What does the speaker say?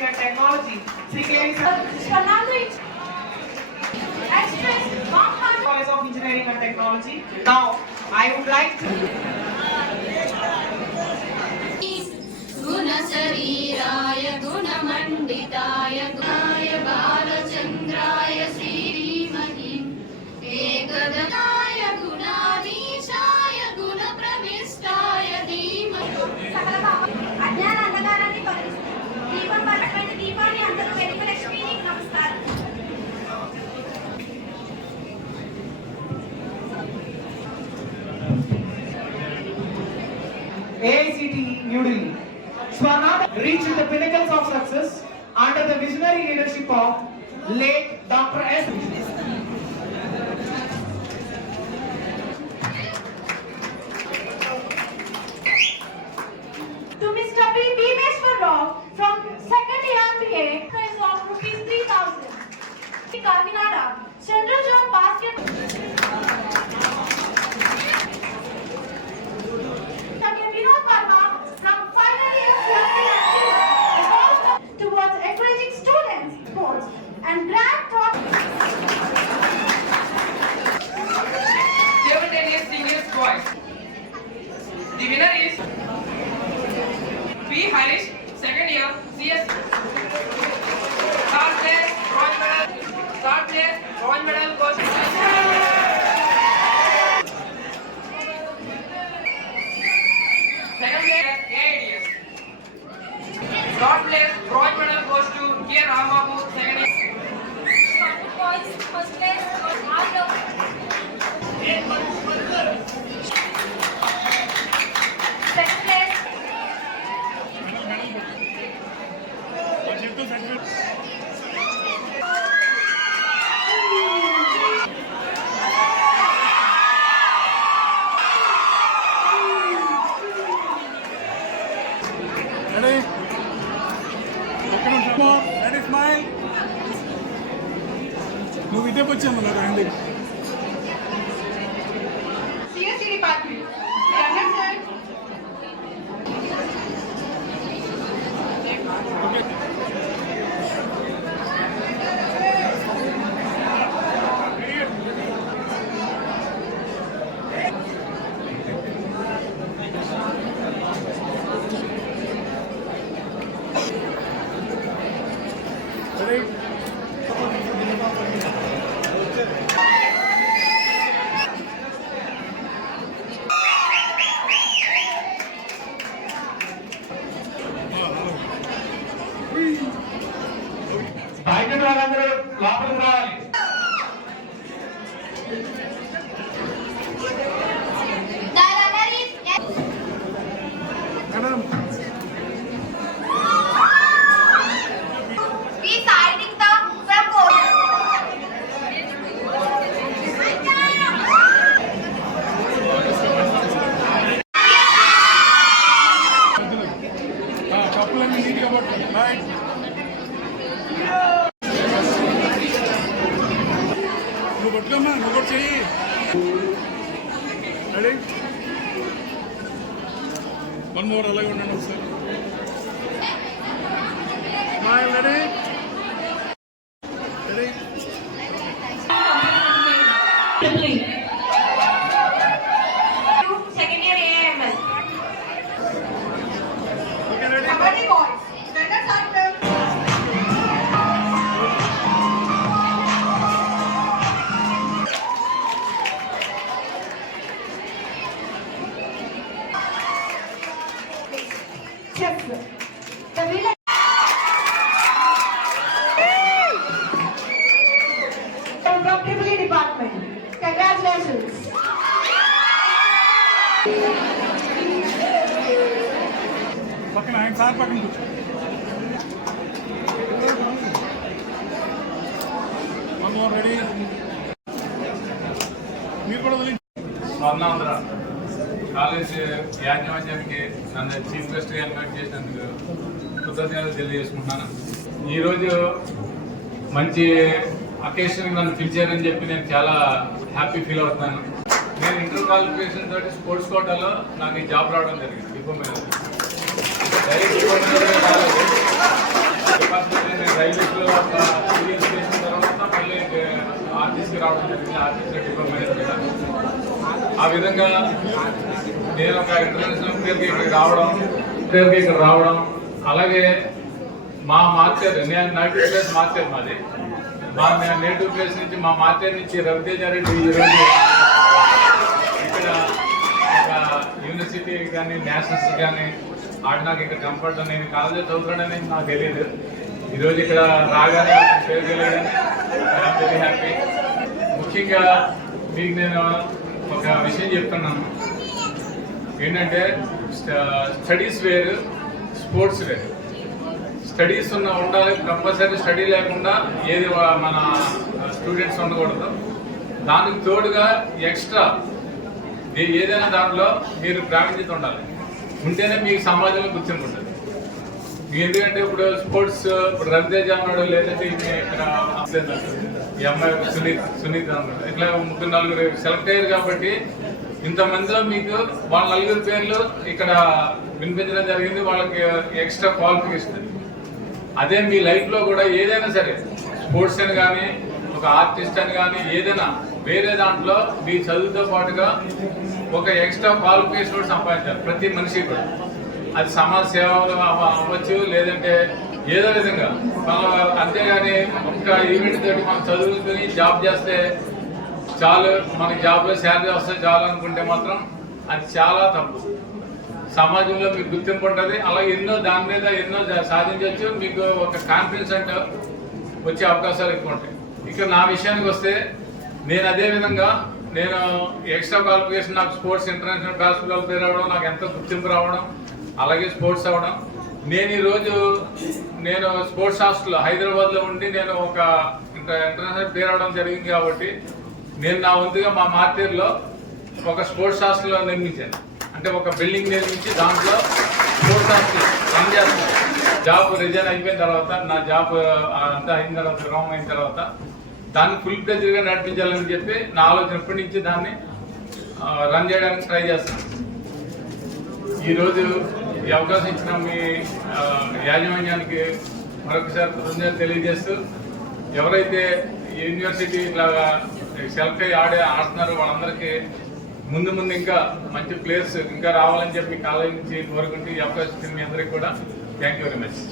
Engineering and Technology, Sri K.V. College of Engineering and Technology. Now, I would like to गुणशरीराय गुणमण्डिताय गुणाय बालचन्द्राय श्रीमहि एकदन्ताय गुणाधीशाय गुणप्रविष्टाय धीमहि అజ్ఞాన అంధకారాన్ని తొలగిస్తుంది. దీపం పరమైన దీపాన్ని అందరూ వెలుగు లక్ష్మి నీకు నమస్కారం. AICTE New Delhi. Swarna reached the pinnacles of success under the visionary leadership of late Dr. S. To Mr. P. Bhimeshwar Rao from second year BA, prize of rupees 3,000. Kakinada, Central Zone Basket. Dr. Vinod Verma from final year towards encouraging students, sports, and grand thought. 17 years senior boys. The winner is P. Harish, second year CS. Third place, bronze medal goes. Second place, AIDS. Third place, bronze medal goes to K. Ramabu, second year. Boys, first place, Arlo. Second place. Ready? Come on, ready, smile. నువ్వు ఇదే వచ్చాను రండి. CSE department. You understand? Ready? ఐదు వాళ్ళందరూ లోపలికి రావాలి. The runner is madam we signing the proposal. కప్పులన్నీ నీట్గా పట్టు. రైట్. నువ్వు పట్టుకోమ్మా, నువ్వు కూడా చెయ్యి. రెడీ? వన్ మోర్, అలాగే ఉండండి ఒకసారి. Smile. Ready? Ready? Second year AML. Okay, ready? Kabaddi boys. Standard circle. Chess. The winner. From Tripoli department. Congratulations. పక్కన ఆయన సార్ పక్కన కూర్చో. One more. రెడీ? మీరు కూడా వదిలి. స్వర్ణాంధ్ర కాలేజ్ యాజమాన్యానికి నన్ను చీఫ్ గెస్ట్గా ఇన్వైట్ చేసినందుకు కృతజ్ఞతలు తెలియజేసుకుంటున్నాను. ఈరోజు మంచి అకేషన్ నన్ను పిలిచారని చెప్పి నేను చాలా హ్యాపీ ఫీల్ అవుతున్నాను. నేను ఇంటర్ క్వాలిఫికేషన్ తోటి స్పోర్ట్స్ కోటాలో నాకు ఈ జాబ్ రావడం జరిగింది. Depot manager direct depot manager కాలేదు. రైల్వేస్లో ఒక సీరియస్ చేసిన తర్వాత మళ్ళీ ఆర్టీసీకి రావడం జరిగింది. ఆర్టీసీ డిప్లొమా మీద ఆ విధంగా నేను ఒక ఇంటర్నేషనల్ ప్లేయర్కి ఇక్కడ రావడం అలాగే మా మార్చేరు నేను నేటివ్ ప్లేస్ మార్చేరు మాది మా నేటివ్ ప్లేస్ నుంచి మా మార్చేరు నుంచి రవితేజారెడ్డి ఈరోజు ఇక్కడ ఒక యూనివర్సిటీ కానీ నేషనల్స్ కానీ ఆడినాక ఇక్కడ కంఫర్ట్ నేను కాలేజీ చదువుతాడని నాకు తెలియదు. ఈరోజు ఇక్కడ రాగానే పేరు తెలియదని వెరీ హ్యాపీ. ముఖ్యంగా మీకు నేను ఒక విషయం చెప్తున్నాను ఏంటంటే స్టడీస్ వేరు స్పోర్ట్స్ వేరు. స్టడీస్ ఉండాలి కంపల్సరీ. స్టడీ లేకుండా ఏది మన స్టూడెంట్స్ ఉండకూడదు. దానికి తోడుగా ఎక్స్ట్రా ఏదైనా దాంట్లో మీరు ప్రావీణ్యత ఉండాలి. ఉంటేనే మీకు సమాజంలో గుర్తింపు ఉంటుంది. ఎందుకంటే ఇప్పుడు స్పోర్ట్స్ ఇప్పుడు రవితేజ అన్నాడు లేదంటే ఇక్కడ ఈ అమ్మాయి సునీత అన్నాడు ఇట్లా 3-4 సెలెక్ట్ అయ్యారు కాబట్టి ఇంతమందిలో మీకు వాళ్ళ 4 పేర్లు ఇక్కడ వినిపించడం జరిగింది. వాళ్ళకి ఎక్స్ట్రా క్వాలిఫికేషన్. అదే మీ లైఫ్లో కూడా ఏదైనా సరే స్పోర్ట్స్ అని కానీ ఒక ఆర్టిస్ట్ అని కానీ ఏదైనా వేరే దాంట్లో మీ చదువుతో పాటుగా ఒక ఎక్స్ట్రా క్వాలిఫికేషన్ సంపాదించాలి ప్రతి మనిషి కూడా. అది సమాజ సేవ అవ్వచ్చు లేదంటే ఏదో విధంగా అంతేగాని ఒక్క ఈవెంట్ తోటి మనం చదువుకుని జాబ్ చేస్తే చాలు మనకి జాబ్లో శాలరీ వస్తే చాలు అనుకుంటే మాత్రం అది చాలా తప్పు. సమాజంలో మీకు గుర్తింపు ఉంటుంది. అలాగే దాని మీద ఎన్నో సాధించవచ్చు. మీకు ఒక కాన్ఫిడెన్స్ అంటే వచ్చే అవకాశాలు ఎక్కువ ఉంటాయి. ఇక నా విషయానికి వస్తే నేను అదే విధంగా నేను ఎక్స్ట్రా క్వాలిఫికేషన్ నాకు స్పోర్ట్స్ ఇంటర్నేషనల్ బాస్కెట్బాల్ ప్లేయర్ అవ్వడం నాకు ఎంతో గుర్తింపు రావడం అలాగే స్పోర్ట్స్ అవ్వడం. నేను ఈరోజు నేను స్పోర్ట్స్ హాస్టల్ హైదరాబాద్లో ఉండి నేను ఒక ఇంటర్నేషనల్ ప్లేయర్ అవ్వడం జరిగింది కాబట్టి నేను నా వంతుగా మా మార్తీర్లో ఒక స్పోర్ట్స్ హాస్టల్ నిర్మించాను. అంటే ఒక బిల్డింగ్ నిర్మించి దాంట్లో స్పోర్ట్స్ హాస్టల్ రన్ చేస్తాను. జాబ్ రిజైన్ అయిపోయిన తర్వాత నా జాబ్ అంతా అయిన తర్వాత విరామం అయిన తర్వాత దాన్ని ఫుల్ ప్రెజర్గా నడిపించాలని చెప్పి నా ఆలోచన ఎప్పటి నుంచి దాన్ని రన్ చేయడానికి ట్రై చేస్తాను. ఈరోజు ఈ అవకాశం ఇచ్చిన మీ యాజమాన్యానికి మరొకసారి కృతజ్ఞతలు తెలియజేస్తూ ఎవరైతే యూనివర్సిటీ ఇట్లాగా సెలెక్ట్ అయ్యి ఆడుతున్నారో వాళ్ళందరికీ ముందు ఇంకా మంచి ప్లేయర్స్ ఇంకా రావాలని చెప్పి కాలేజీ నుంచి కోరుకుంటూ ఈ అవకాశం ఇచ్చిన మీ అందరికీ కూడా థ్యాంక్ యూ వెరీ మచ్.